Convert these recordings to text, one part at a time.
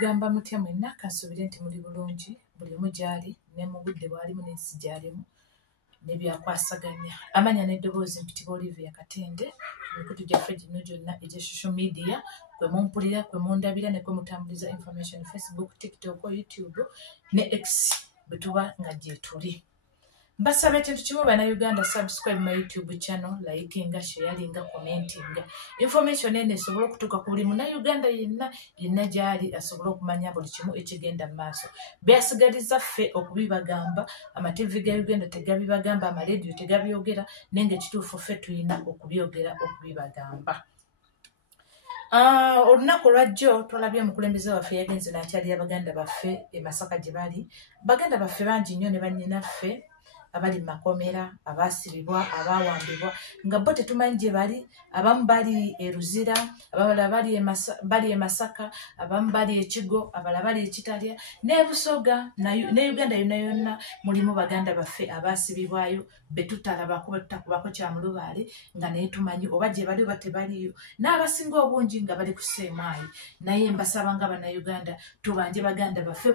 mugamba mutya mwenna kansubire nti muli bulungi buli omu gyali ne mu budde bwalimu n'ensi gyalimu n'ebyakwasaganya amanya n'eddoboozi mpitibwa Olivia Katende emikutu gyaffe gino gyonna egya social media kwe mumpulira kwe mundabira ne kwe mutambuliza information Facebook, TikTok, YouTube ne X bwe tuba nga gye tuli. Mbasaba ekintu kimu bannayuganda, subscribe my YouTube channel, likinga, sharinga, commentinga. Information eno esobola okutuuka ku buli munnayuganda yenna gy'ali asobola okumanya buli kimu ekigenda mu maaso. Byasigaliza ffe okubibagamba, amativi ga Uganda tegabibagamba, amalediyo tegabyogera, naye ng'ekituufu ffe tulina okubyogera okubibagamba. Olunaku lwajjo twalabye omukulembeze waffe yagenze n'akyalira baganda baffe e Masaka gye bali. Baganda baffe bangi nnyo ne bannyinaffe abali makomera, abasibibwa, abawambibwa nga bo tetumanyi gye bali. Abamu bali e Ruzira, abalala bali e Masaka, abamu bali e Kigo, abalala bali e Kitalya ne Busoga ne Uganda yonna yonna mulimu baganda baffe abasibibwayo be tutalabako be tutakubako kya mulubaale nga naye tumanyi oba gye bali oba tebaliyo, n'abasinga obungi nga bali ku Ssemwayi. Naye mbasaba nga bannayuganda tubanje baganda baffe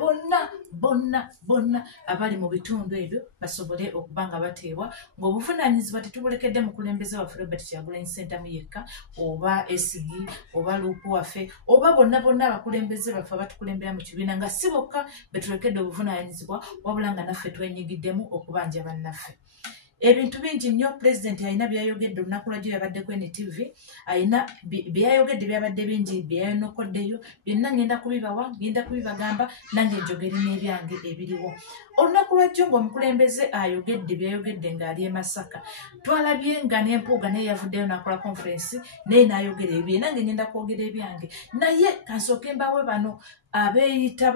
bonna abali mu bitundu ebyo basobole okuba nga bateebwa ng'obuvunaanyizibwa tetubulekedde mukulembeze waffe Robert Kyagulanyi Ssentamu yekka oba Esigi oba Luupu waffe oba bonna abakulembeze baffe abatukulembera mu kibiina nga si bokka betulekedde obuvunaanyizibwa wabula nga naffe twenyigiddemu okubanja bannaffe. Ebintu bingi nnyo pulezidenti alina byayogedde olunaku lwajjo yabaddeko NTV, alina byayogedde byabadde bingi byayanokoddeyo byonna ngenda kubibawa, ngenda kubibagamba nange njogere n'ebyange ebiriwo. Olunaku lwajjo ng'omukulembeze ayogedde byayogedde ng'ali e Masaka, twalabye nga n'empuuga naye yavuddeyo n'akola conference naye n'ayogera ebye, nange ngenda kwogera ebyange. Naye kansooke mbawe bano abeeyita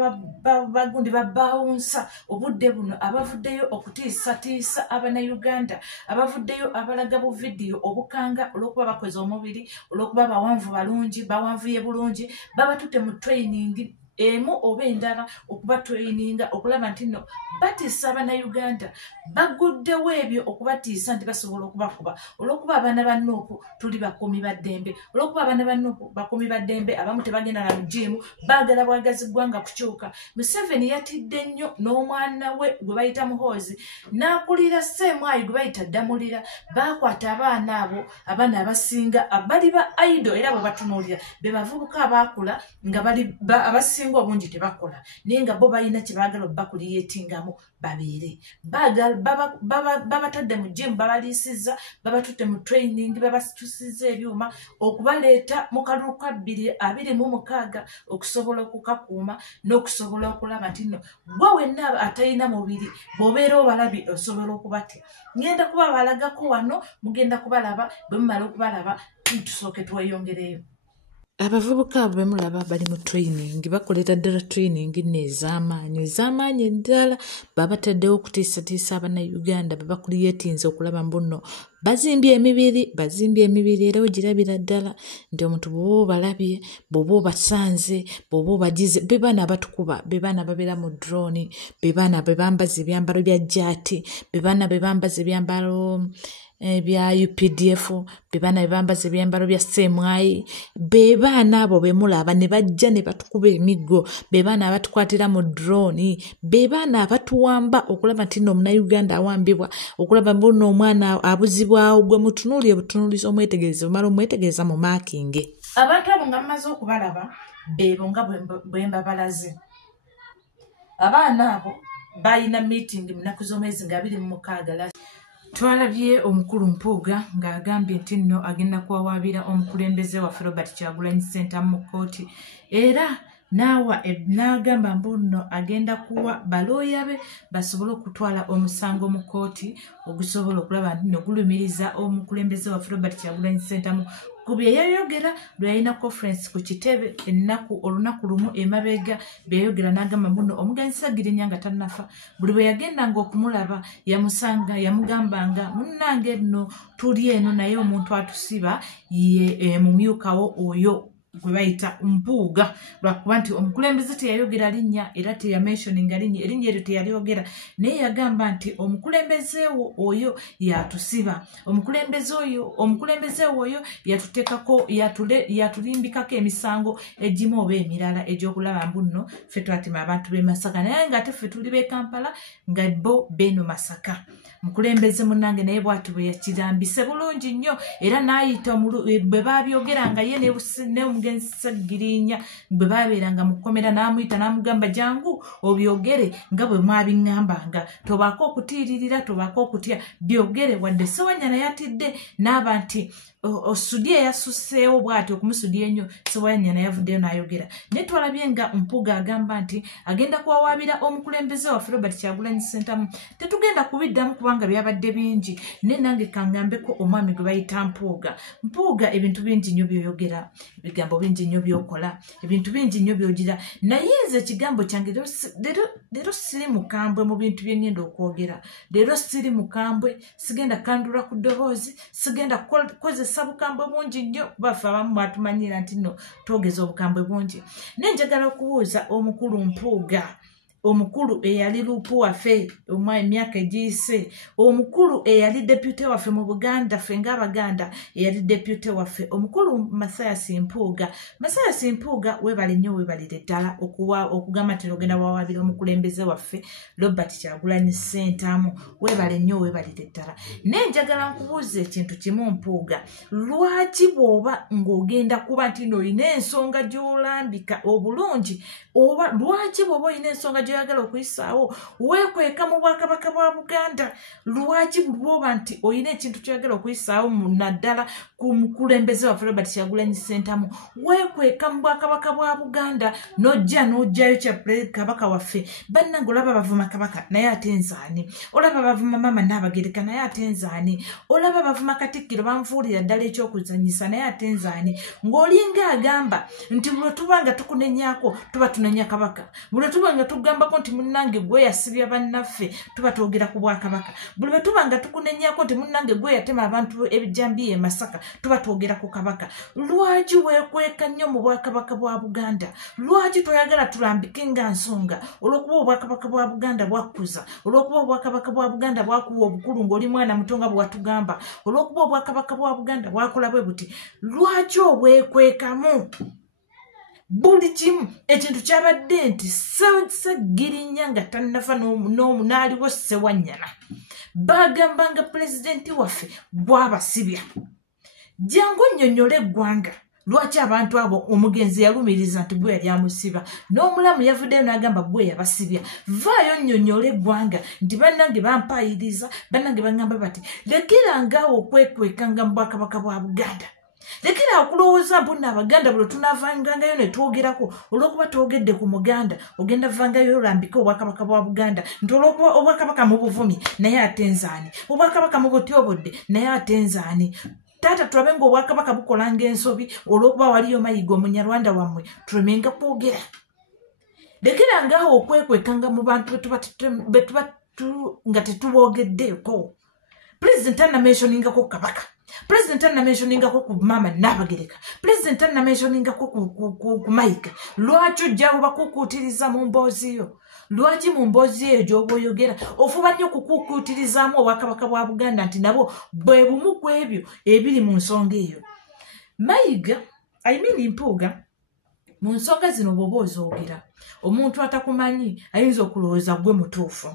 bagundi babbawunsa obudde buno abavuddeyo okutiisatiisa abannayuganda, abavuddeyo abalaga bu vidiyo obukanga olw'okuba bakoze omubiri, olw'okuba bawanvu balungi, bawanvuye bulungi, babatutte mu training emu oba endala okubatweyininga okulaba nti nno batiisa abannayuganda. Baguddewo ebyo okubatiisa nti basobola okubakuba olw'okuba abaana ba Nuupu tuli bakuumi ba ddembe, olw'okuba abaana ba Nuupu bakuumi ba ddembe, abamu tebagenda na mujiimu, baagala bwagazi ggwanga kukyuka. Museveni yatidde nnyo n'omwana we gwe bayita Muhoozi n'akulira Ssemwayi gwe bayita Ddamulira. Baakwata abaana abo, abaana abasinga abali ba idol era bwe batunuulira be bavubuka abaakula nga bali abasinga obungi tebakola naye nga bo balina kye baagala obbakuliyeetingamu babeere. Babatadde mu jimu, babaliisizza, babatutte mu training, babatusizza ebyuma okubaleeta mu kalulu ka 2026 okusobola okukakuuma n'okusobola okulaba nti nno gwe wenna atalina mubiri bw'obeera obalabye osobola okubatya. Ngenda kubabalagako wano, mugenda kubalaba, bwe mumala okubalaba tusooke tweyongereyo. Abavubuka abo bemulaba bali mu training, bakolera ddala training ez'amaanyi eddala. Babataddewo okutiisatiisa abannayuganda be bakuliyeetinze okulaba mbuno bazimbye emibiri era wegirabira ddala nti omuntu bw'oba obalabye, bw'oba obasanze, bw'oba obagize, be baana abatukuba, be baana babeera mu drone, be baana be bambaza ebyambalo bya jaati, be baana be bambaza ebyambalo bya UPDF, be baana be bambaza ebyambalo bya Ssemwayi, be baana abo bemulaba ne bajja ne batukuba emiggo, be baana abatukwatira mu drone, be baana abatuwamba okulaba nti nno omunnayuganda awambibwa, okulaba mbuno omwana abuzibwawo, gwe mutunuulire butunuulizi omwetegereze, omala omwetegereza mu maakinge. Abantu abo nga mumaze okubalaba beebo nga bwe mbabalaze. Abaana abo balina meeting mu nnaku z'omwezi nga 26. Twalabye omukulu Mpuuga ng'agambye nti nno agenda kuwawaabira omukulembeze waffe Robert Kyagulanyi Ssentamu mu kkooti era n'agamba mbuno agenda kuwa balooya be basobole okutwala omusango mu kkooti ogusobola okulaba nti nno gulumiriza omukulembeze waffe Robert Kyagulanyi Ssentamu ku bye yayogera lwe yalina conference ku kitebe olunaku lumu emabega byayogera n'agamba mbuno omugenzi Ssagirinya nga tannafa. Buli bwe yagendanga okumulaba yamusanga yamugambanga munnange nno tuli eno naye omuntu atusiba ye mumyukawo oyo gwe bayita Mpuuga lwakuba nti omukulembeze teyayogera linnya era teyamentioninga linnya erinnya eryo teyalyogera naye yagamba nti omukulembeze oyo yatusiba omukulembeze oyo yatuteekako yatulimbikako emisango egimu oba emirala egy'okulaba mbu nno ffe twatima abantu b'e Masaka naye nga teffe tuli b'e Kampala nga bo b'eno Masaka mukulembeze munnange naye bw'ati bwe yakirambise bulungi nnyo era n'ayita bwe baabyogera nga ye n'omugenzi Ssegirinya bwe baabeeranga mu kkomera n'amuyita n'amugamba jangu obyogere nga bwe mwabiŋŋambanga tobaako okutiiririra tobaako okutya byogere wadde Ssewanyana yatidde n'aba nti osudye yasuseewo bw'ati okumusudya ennyo Ssewanyana yavuddeyo n'ayogera naye twalabye nga Mpuuga agamba nti agenda kuwawaabira omukulembeze waffe Robert Kyagulanyi Ssentamu tetugenda kubiddamu kubanga byabadde bingi naye nange kangambeko omwami gwe bayita Mpuuga ebintu bingi nnyo by'oyogera ebigambo bingi nnyo by'okola ebintu bingi nnyo by'ogira naye nze ekigambo kyange leero siri mukambwe mu bintu bye ngenda okwogera leero siri mukambwe sigenda kandula ku ddoboozi sigenda kukozesa bukambwe bungi nnyo baffe abamu batumanyira nti nno twogeza obukambwe bungi naye njagala okubuuza omukulu Mpuuga omukulu eyali lupu waffe emyaka egiyise omukulu eyali depute waffe mu Buganda ffe ng'Abaganda eyali depute waffe omukulu Mathias Mpuuga webale nnyo webalire ddala okugamba nti ogenda wawaabira omukulembeze waffe Robert Kyagulanyi Ssentamu webale nnyo webalire ddala naye njagala nkubuuza ekintu kimu Mpuuga lwaki bw'oba ng'ogenda kuba nti n'olina ensonga gy'olambika obulungi oba lwaki bw'oba olina ensonga gy'oyagala okuyisaawo weekweka mu Bwakabaka bwa Buganda lwaki bw'oba nti olina ekintu ky'oyagala okuyisaawo naddala ku mukulembeze waffe Robert Kyagulanyi Ssentamu weekweka mu Bwakabaka bwa Buganda n'ojjayo kya Kabaka waffe bannange olaba bavuma Kabaka naye ate nzaani olaba bavuma Maama Nnaabagereka naye ate nzaani olaba bavuma Katikkiro banfuulira ddala ekyokuzannyisa naye ate nzaani ng'olinga agamba nti bwe tuba nga tukunenyaako tuba tunenya Kabaka bwe tuba nga tugambako nti munnange gwe yasibya bannaffe tuba twogera ku Bwakabaka bwe tuba nga tukunenyaako nti munnange gwe yatema abantu ebijjambiya e Masaka tuba twogera ku Kabaka lwaki weekweka nnyo mu Bwakabaka bwa Buganda lwaki toyagala tulambike nga nsonga olw'okuba Obwakabaka bwa Buganda bwakkuza olw'okuba Obwakabaka bwa Buganda bwakuwa obukulu ng'oli mwana muto nga bwe watugamba olw'okuba Obwakabaka bwa Buganda bwakola bwe buti lwaki obwekwekamu buli kimu ekintu kyabadde nti Ssegirinya nga tannafa n'aliwo Ssewanyana bagambanga pulezidenti waffe bw'abasibya jangu nnyonnyole eggwanga lwaki abantu abo omugenzi yalumiriza nti gwe yali amusiba n'omulamu yavuddeyo n'agamba gwe yabasibya vaayo nnyonnyole eggwanga nti bannange bampayiriza bannange bagamba bati lekerangaawo okwekwekanga mu Bwakabaka bwa Buganda lekera okulowooza mbu Abaganda bwe tunaavangangayo ne twogerako olw'okuba twogedde ku Muganda ogenda vangayo olambika Obwakabaka bwa Buganda nti olw'okuba Obwakabaka mu buvumi naye ate nzaani Obwakabaka mu butyobodde naye ate nzaani taata tulabe ng'Obwakabaka bukolanga ensobi olw'okuba waliyo Mayiga Omunyarwanda wammwe tulemenga kwogera lekera ngaawo okwekwekanga mu bantu be tuba nga tetubogeddeeko Pulezidenti annamentioningako Kabaka President annamentioningako ku Maama Nnaabagereka President annamentioningako ku Mayiga lwaki ojjawo bakukuutiriza mu mboozi yo lwaki mu mboozi eyo gy'oba oyogera ofuba nnyo okukuutirizaamu Obwakabaka bwa Buganda nti nabo bwe bumu ku ebyo ebiri mu nsonga eyo Mayiga Mpuuga mu nsonga zino bw'oba ozoogera omuntu atakumanyi ayinza okulowooza gwe mutuufu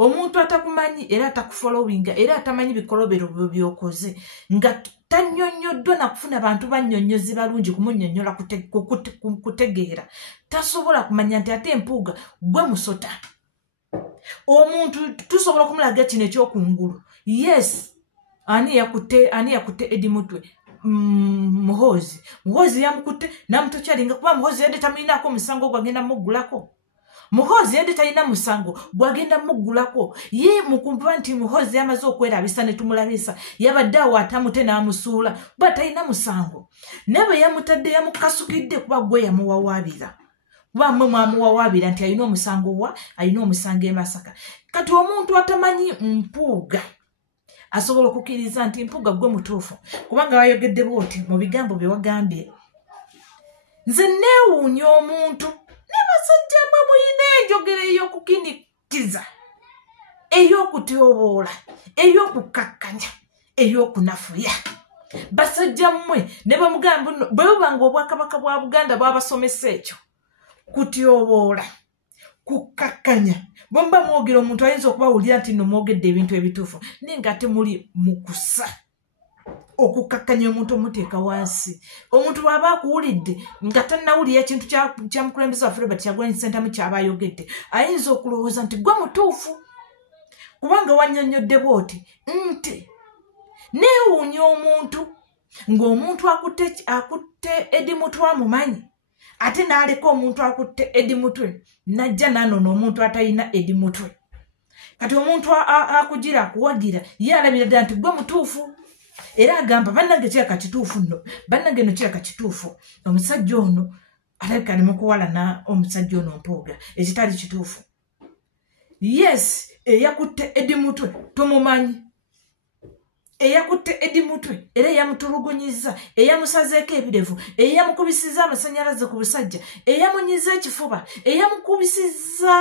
omuntu atakumanyi era atakufollowinga era atamanyi bikolobero byokoze nga tannyonnyoddwa nakufuna bantu bannyonnyozi balungi kumunnyonnyola kutegeera tasobola kumanya nti ate Mpuuga gwe musota omuntu tusobola okumulaga kino ekyokungulu yes ani yakutte Eddie Mutwe Muhoozi yamukutte namutokyalinga kuba Muhoozi yadde tamuyinaako omusango gwagenda muggulako Muhoozi yadde talina musango gwagenda muggulako ye mukumva nti Muhoozi yamaze okwerabisa ne tumulabisa yabadde awo atamute n'amusuula bwa talina musango nabe yamutadde yamukasukidde kuba gwe yamuwawaabira kuba mmwe mwamuwawaabira nti alina omusango e Masaka kati omuntu atamanyi Mpuuga asobola okukkiriza nti Mpuuga gwe mutuufu kubanga wayogedde bw'oti mu bigambo bye wagambye nze neewuunya omuntu ne basajja mmwe muyina enjogera ey'okukinikiza ey'okutyoboola ey'okukakkanya ey'okunafuya basajja mmwe ne bamugamba bwe bubanga obwakabaka bwa Buganda bwabasomesa ekyo kutyoboola kukakkanya bomba mwogera omuntu ayinza okubawulira nti nno mwogedde ebintu ebituufu naye nga temuli mukusa okukakkanya omuntu omuteeka wansi omuntu bw'aba akuwulidde nga tannawulira ekintu kya mukulembeze waffe Robert Kyagulanyi Ssentamu ky'aba ayogedde ayinza okulowooza nti gwe mutuufu kubanga wannyonnyodde bw'oti nti neewuunya omuntu ng'omuntu akutte Eddie Mutwe amumanyi ate n'aleka omuntu akutte Eddie Mutwe najja n'anona omuntu atalina Eddie Mutwe kati omuntu akugira akuwagira ye alabira ddala nti gwe mutuufu era agamba bannange kiraka kituufu nno bannange no kiraka kituufu omusajja ono alabika ne mukuwalana omusajja ono mpooga ekitali kituufu yes eyakutte Eddie Mutwe tumumanyi eyakutte Eddie Mutwe era eyamutulugunyiza eyamusazeeko ebirevu eyamukubisiza amasanyalaze ku busajja eyamunyiza ekifuba eyamukubisiza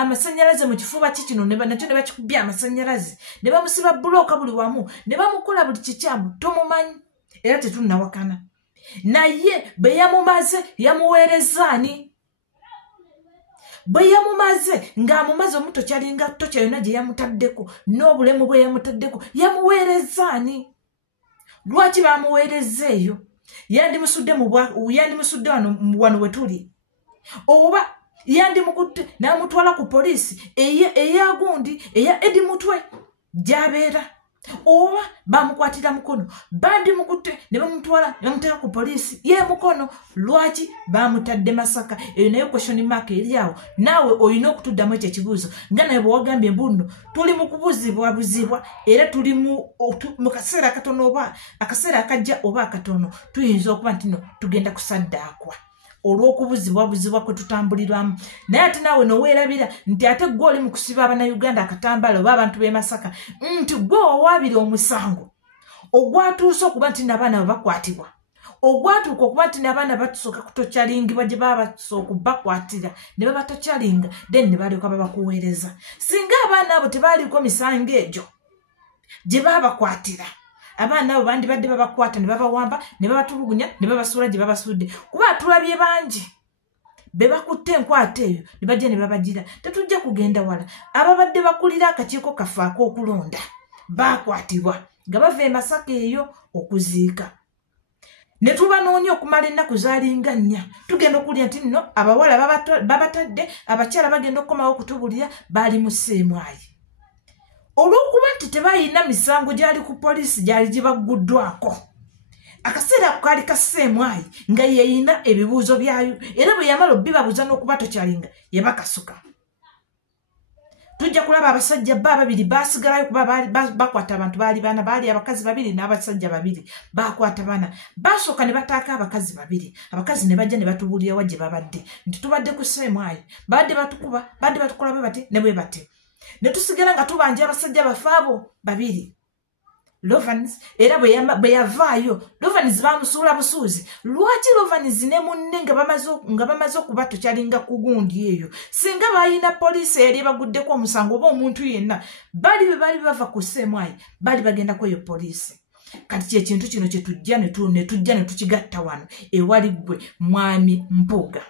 amasanyalaze mu kifuba kikino nakyo ne bakikubya amasanyalaze ne bamusiba bulooka buli wamu ne bamukola buli kikyamu tomumanyi era tetunnawakana naye bwe yamumaze yamuweerezaani bwe yamumaze ng'amumaze omuto kyalinga tocha yonna gye yamutaddeko n'obulemu bwe yamutaddeko yamuweerezaani lwaki bamuweereza eyo yandimusudde wano we tuli oba yandimukutte n'amutwala ku poliisi eya gundi eya Eddie Mutwe gy'abeera oba bamukwatira mukono bandimukutte ne bamutwala ne bamuteeka ku poliisi ye mukono lwaki bamutadde Masaka eyo nayo question mark eri awo naawe olina okutuddamu ekyo ekibuuzo nga naye bwe wagambye mbuno tuli mu kubuzibwabuzibwa era tuli mu kaseera akatono oba akaseera akajja oba akatono tuyinza okuba nti no tugenda kusaddaakwa olw'okubuzibwabuzibwa kwe tutambulirwamu naye ate naawe noweerabira nti ate gwe oli mu kusiba Abannayuganda akatambaala oba abantu b'e Masaka nti gwe owaabira omusango ogwatuuse okuba nti n'abaana bwe bakwatibwa ogwatuuka okuba nti n'abaana batusooka kutokyalingibwa gye baba batusooka okubakwatira ne babatokyalinga then ne balyoka babakuweereza singa abaana abo tebaaliko misango egyo gye baabakwatira abaana abo bandibadde babakwata ne babawamba ne babatulugunya ne babasuula gye babasudde kuba tulabye bangi be bakutte enkwata eyo ne bajja ne babagira tetujja kugenda wala ababadde bakulira akakiiko kaffe ak'okulonda baakwatibwa nga bava e Masaka eyo okuziika ne tubanoonya okumala ennaku zaalinga 4 tugenda okulya nti nno abawala babatadde abakyala bagenda okukomawo okutubulira baali mu Ssemwayi olw'okuba nti tebalina misango gyali ku poliisi gyali gibagguddwako akaseera ako kaali ka Ssemwayi nga yeyina ebibuuzo byayo era bwe yamala obibabuuza n'okubatokyalinga yabakasuka tujja kulaba abasajja babiri baasigalayo kuba bakwata abantu baali baana baali abakazi 2 n'abasajja 2 bakwata baana basooka ne bataaka abakazi 2 abakazi ne bajja ne batubuulira wajje babadde nti tubadde ku Ssemwayi badde batukuba badde batukola bwe bati ne bwe bati ne tusigala nga tubanja abasajja baffe abo 2 Lovans era bwe yavaayo Lovans bamusuula busuuzi lwaki Lovans ne munne nga bamaze okubatokyalinga ku gundi eyo singa balina poliisi eri baguddeko omusango oba omuntu yenna bali bava ku Ssemwayi bali bagendako eyo poliisi kati kyekintu kino kye tujja ne tukigatta wano ewali gwe mwami Mpuuga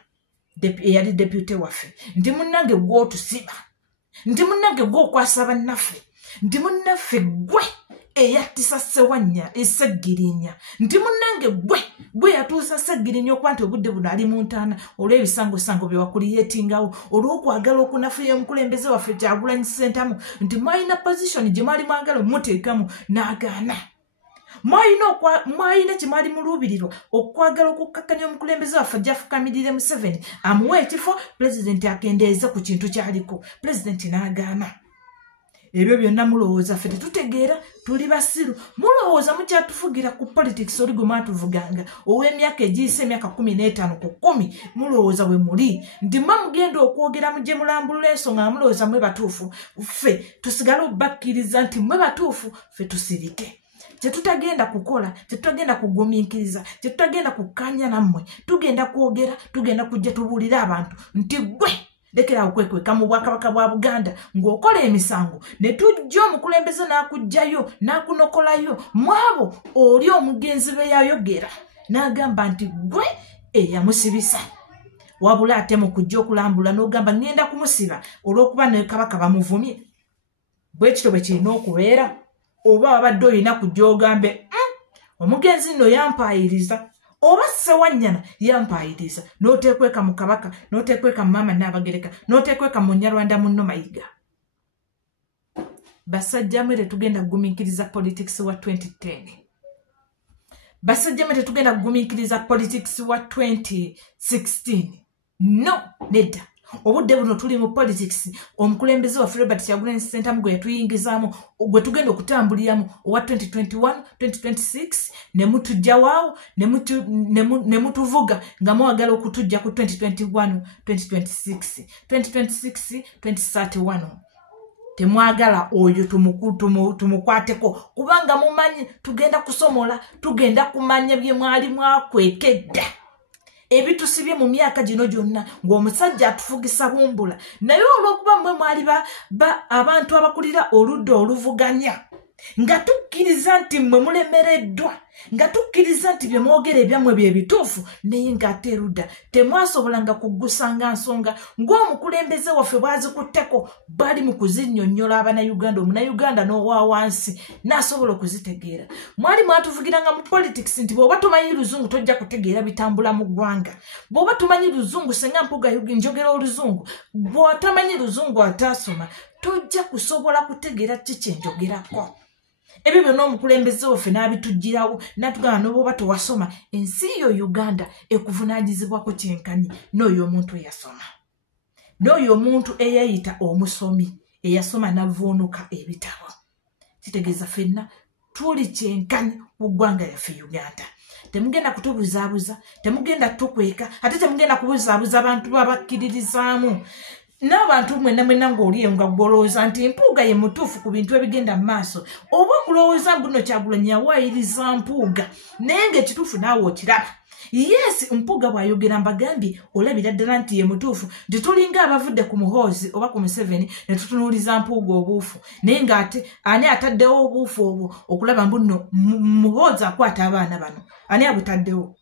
eyali deputy waffe nti munnange gw'otusiba nti munnange gw'okwasa bannaffe nti munnaffe gwe eyattisa Ssewanya Esseggirinya nti munnange gwe yatuusa Sseggirinya okuba nti obudde buno ali mu ntaana olw'ebisangosango bye wakuliyeetingawo olw'okwagala okunafuya omukulembeze waffe Kyagulanyi Ssentamu nti mwalina position gye mwali mwagala omuteekamu n'agaana mwalina kye mwali muluubirirwa okwagala okukkakkanya omukulembeze waffe ajja afukamirire Museveni amuwe ekifo pulezidenti akendeeze ku kintu kyaliko pulezidenti n'agaana ebyo byonna mulowooza ffe tetutegeera tuli basiru mulowooza mukyatufugira ku politics oli gwe mwatuvuganga ow'emyaka egiyise emyaka 15 ku 10 mulowooza we muli nti mugenda okwogera mugye mulambulula ensonga nga mulowooza mwe batuufu ffe tusigale okubakkiriza nti mwe batuufu ffe tusirike kyetutagenda kukola kyetutagenda kugumiikiriza kyetutagenda kukanya nammwe tugenda kwogera tugenda kujja tubuulira abantu nti gwe lekera okwekweka mu bwakabaka bwa Buganda ng'okola emisango ne tujja omukulembeze n'akujjayo n'akunokolayo mwabo oli omugenzi be yayogera n'agamba nti gwe eyamusibisa wabula ate mu kujja okulambula n'ogamba ngenda kumusiba olw'okuba ne kabaka bamuvumye bwe kito bwe kirina okubeera oba wabadde olina kujja ogambe omugenzi nno yampayiriza oba ssewanyana yampayiriza n'oteekweka mu kabaka n'oteekweka mu maama Nnaabagereka n'oteekweka mu Nnyarwanda munno Mayiga. Basajja mwe tetugenda kugumiikiriza politics wa 2010. Basajja mwe tetugenda kugumiikiriza politics wa 2016. No, nedda. Obudde buno tuli mu politics omukulembeze wa Robert Kyagulanyi Ssentamu gwe yatuyingizaamu gwe tugenda okutambuliramu owa 2021 2026 ne mutujja waawo ne mutuvuga nga mwagala okutujja ku 2021 2026 2026 2031 temwagala oyo tumukwateko kubanga mumanyi tugenda kusomola tugenda kumanya bye mwali mwakwekedda ebitusibye mu myaka gino gyonna ng'omusajja atufugisa bumbula naye olw'okuba mmwe mwali abantu abakulira oludda oluvuganya nga tukkiriza nti mmwe mulemereddwa nga tukkiriza nti bye mwogera ebyammwe bye bituufu naye ng'ate erudda temwasobolanga kuggusanga nsonga ng'omukulembeze waffe bwazikutteko bali mu kuzinnyonnyola abanayuganda omunayuganda n'owa wansi n'asobola okuzitegeera mwali mwatuvugiranga mu politics nti bw'oba tumanyi luzungu tojja kutegeera bitambula mu ggwanga bw'oba tumanyi luzungu senga mpuga njogera oluzungu bw'otamanyi luzungu ataasoma tojja kusobola kutegeera ki kyenjogerako ebyo byonna omukulembeze waffe n'abitugirawo n'atugamba n'oba tewasoma ensi yo Uganda ekuvunaanyizibwako kyenkanyi n'oyo omuntu eyasoma n'oyo omuntu eyayita omusomi eyasoma n'avvuunuka ebitabo kitegeeza ffenna tuli kyenkanyi mu ggwanga yaffe Uganda temugenda kutubuzaabuza temugenda tukweka ate temugenda kubuzaabuza abantu babakkiririzaamu n'abantu mwenna ng'oliyo nga gwolowooza nti Mpuuga ye mutuufu ku bintu ebigenda mu maaso oba okulowooza mbuno Kyagulanyi yawaayiriza Mpuuga naye ng'ekituufu naawe okiraba yes Mpuuga bw'ayogera mbagambye olabira ddala nti ye mutuufu nti tulinga abavudde ku Muhoozi oba ku Museveni ne tutunuuliza Mpuuga obuufu naye ng'ate ani ataddewo obuufu obwo okulaba mbuno Muhoozi akwata abaana bano ani abutaddewo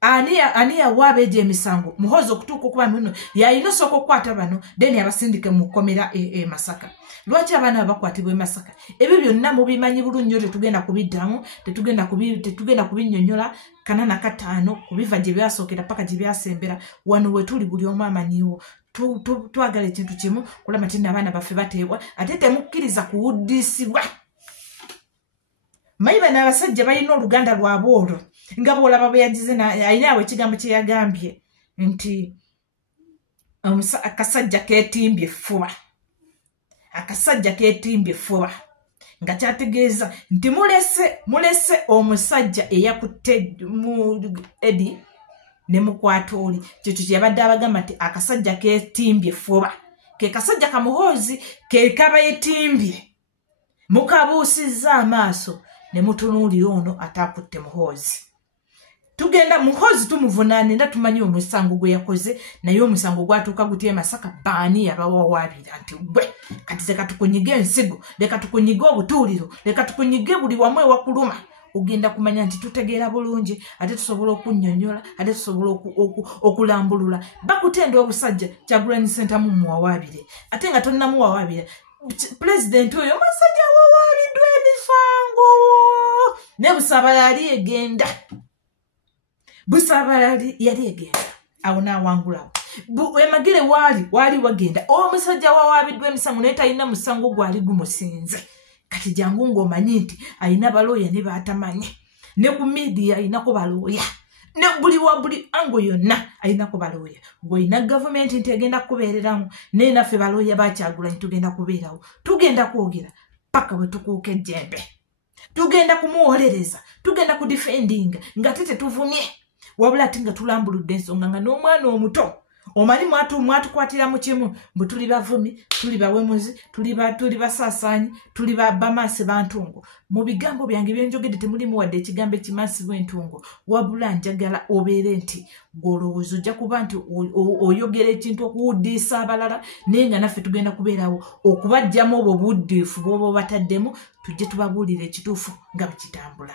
ani yawaaba egyo emisango Muhoozi okutuuka okuba nno yalina osooka okukwata bano then abasindike mu kkomera e Masaka lwaki abaana bakwatibwa e Masaka ebyo byonna mubimanyi bulungi nyo tetugenda kubiddamu tetugenda kubinnyonnyola kana na kataano kubiva gye byasookera paka gye byasembera wano we tuli buli omu amanyiwo twagala ekintu kimu kulaba nti n'abaana baffe bateebwa ate temukkiriza kuwuddisibwa manyi bano abasajja balina oluganda lwabwe olwo nga bw'olaba bwe yagize ayinaawo ekigambo kye yagambye nti akasajja keetimbye effuba akasajja keetimbye effuba nga kyategeeza nti mulese omusajja eyakutte mu Edi ne mukwata oli kyekyo kyeyabadde abagamba nti akasajja keetimbye effuba ke kasajja Kamuhoozi ke kaba yetimbye mukabuusizza amaaso ne mutunuulira ono ataakutte Muhoozi tugenda Muhoozi tumuvunaanira tumanyi omusango gwe yakoze naye omusango gwatuuka gutya e Masaka baani yabawawaabira nti gwe kati leka tukunyige ensigo leka tukunyige obutuuliro leka tukunyige buli wamu ewakuluma ogenda kumanya nti tutegeera bulungi ate tusobola okunnyonnyola ate tusobola okulambulula bakutenda obusajja Kyagulanyi Ssentamu muwawaabire ate nga tonnamuwawaabira pulezidenti oyo omusajja awawaabiddwa emisango ne Busaabala yali egenda awo n'awangulawo emagere waali wagenda omusajja wawabiddwa emisango naye talina musango gwali gumusinze kati jangu ng'omanyi nti alina balooya ne baatamanyi ne ku midiya alinako balooya ne buli ango yonna alinako balooya gw'olina gavumenti nti egenda kukubeereramu naye naffe balooya ba Kyagulanyi tugenda kubeerawo tugenda kwogera paka bwe tukuuka ejjembe tugenda kumuwolereza tugenda kudifendinga nga tetuvumye wabula ati nga tulambuludde ensonga nga n'omwana omuto omali mwatukwatira mu kimu mbu tuli bavumi tuli bawemuzi tuli basaasaanyi tuli bamaasi bantungo mu bigambo byange byenjogedde temulimu wadde ekigambo ekimaasi bw'entungo wabula njagala obeere nti gw'olowooza ojja kuba nti oyogera ekintu okuwuddiisa abalala naye nga naffe tugenda kubeerawo okubajjamu obwo buddiifu bw'oba bataddemu tujje tubabuulira ekituufu nga bwekitambula.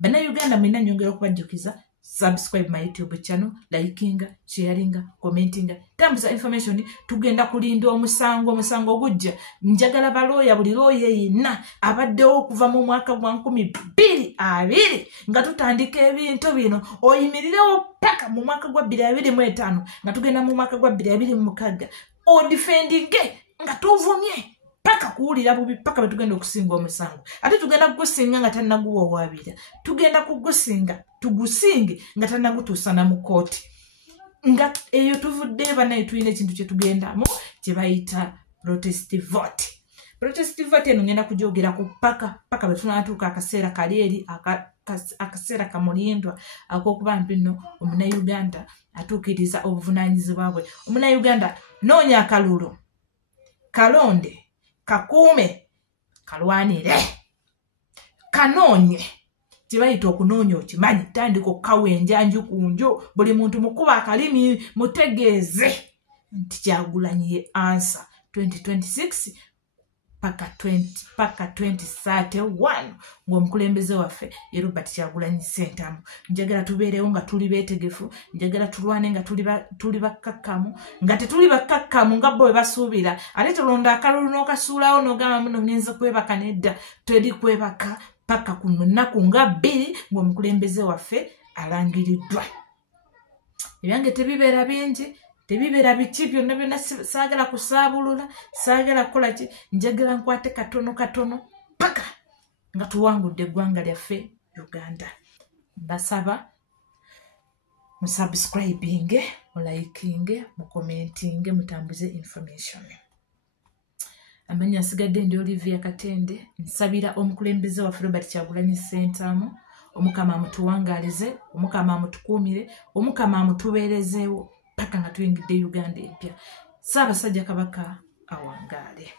Bannayuganda mwena nyongera okubajjukiza subscribe my YouTube channel, likinga, sharinga, commentinga, tambuza information. Tugenda kulinda omusango gujja. Njagala balooya buli looya yenna abaddewo okuva mu mwaka gwa 2020 nga tutandika ebintu bino oyimirirewo paka mu mwaka gwa 2025 nga tugenda mu mwaka gwa 2026 odifendinge nga tuvumye paka kuwulira bubi paka betugenda okusinga omusango. Ate tugenda kugusinga nga tannaguwowaabira. Tugenda kugusinga tugusinge nga tannagutuusa na mu kooti. Nga eyo tuvudde banaye tulina ekintu kye tugendamu kye bayita protest vote. Protest vote eno ngenda kujoogerako paka bwe tunaatuuka akaseera kali eri akaseera kamulindwa ak'okuba mpi nno omunnayuganda atuukiriza obuvunaanyizibwa bwe. Omunnayuganda noonya akalulu, kalonde, kakuume, kalwanire, kanoonye. Kibayita okunoonya okimanyi, tandika okukawenja nju ku nju, buli muntu mukuba akalimi mutegeeze nti Kyagulanyi ye answer 2026 paka 2031 ng'omukulembeze waffe ye Robert Kyagulanyi Ssentamu. Njagala tubeerewo nga tuli beetegefu, njagala tulwane nga tuli bakkakkamu, nga tetuli bakkakkamu nga bo bwe basuubira. Ate tolonda akalulu n'okasuulawo n'ogamba muno ngenza kwebaka, nedda teri kwebaka paka ku nnaku nga 2 ng'omukulembeze waffe alangiriddwa. Ebyange tebibeera bingi, tebibeera biki, byonna saagala kusaabulula, saagala kukola ki, njagala nkwate katono paka nga tuwangudde eggwanga lyaffe Uganda. Mbasaba musubscribinge, mulikinge, mukomentinge, mutambuze information. Amanya nsigadde ndi Olivia Katende. Nsabira omukulembeze waffe Robert Kyagulanyi Ssentamu, Omukama amutuwangaalize, Omukama amutukuumire, Omukama amutubeerezeewo paka nga tuyingidde Uganda empya. Ssaabasajja Kabaka awangaale.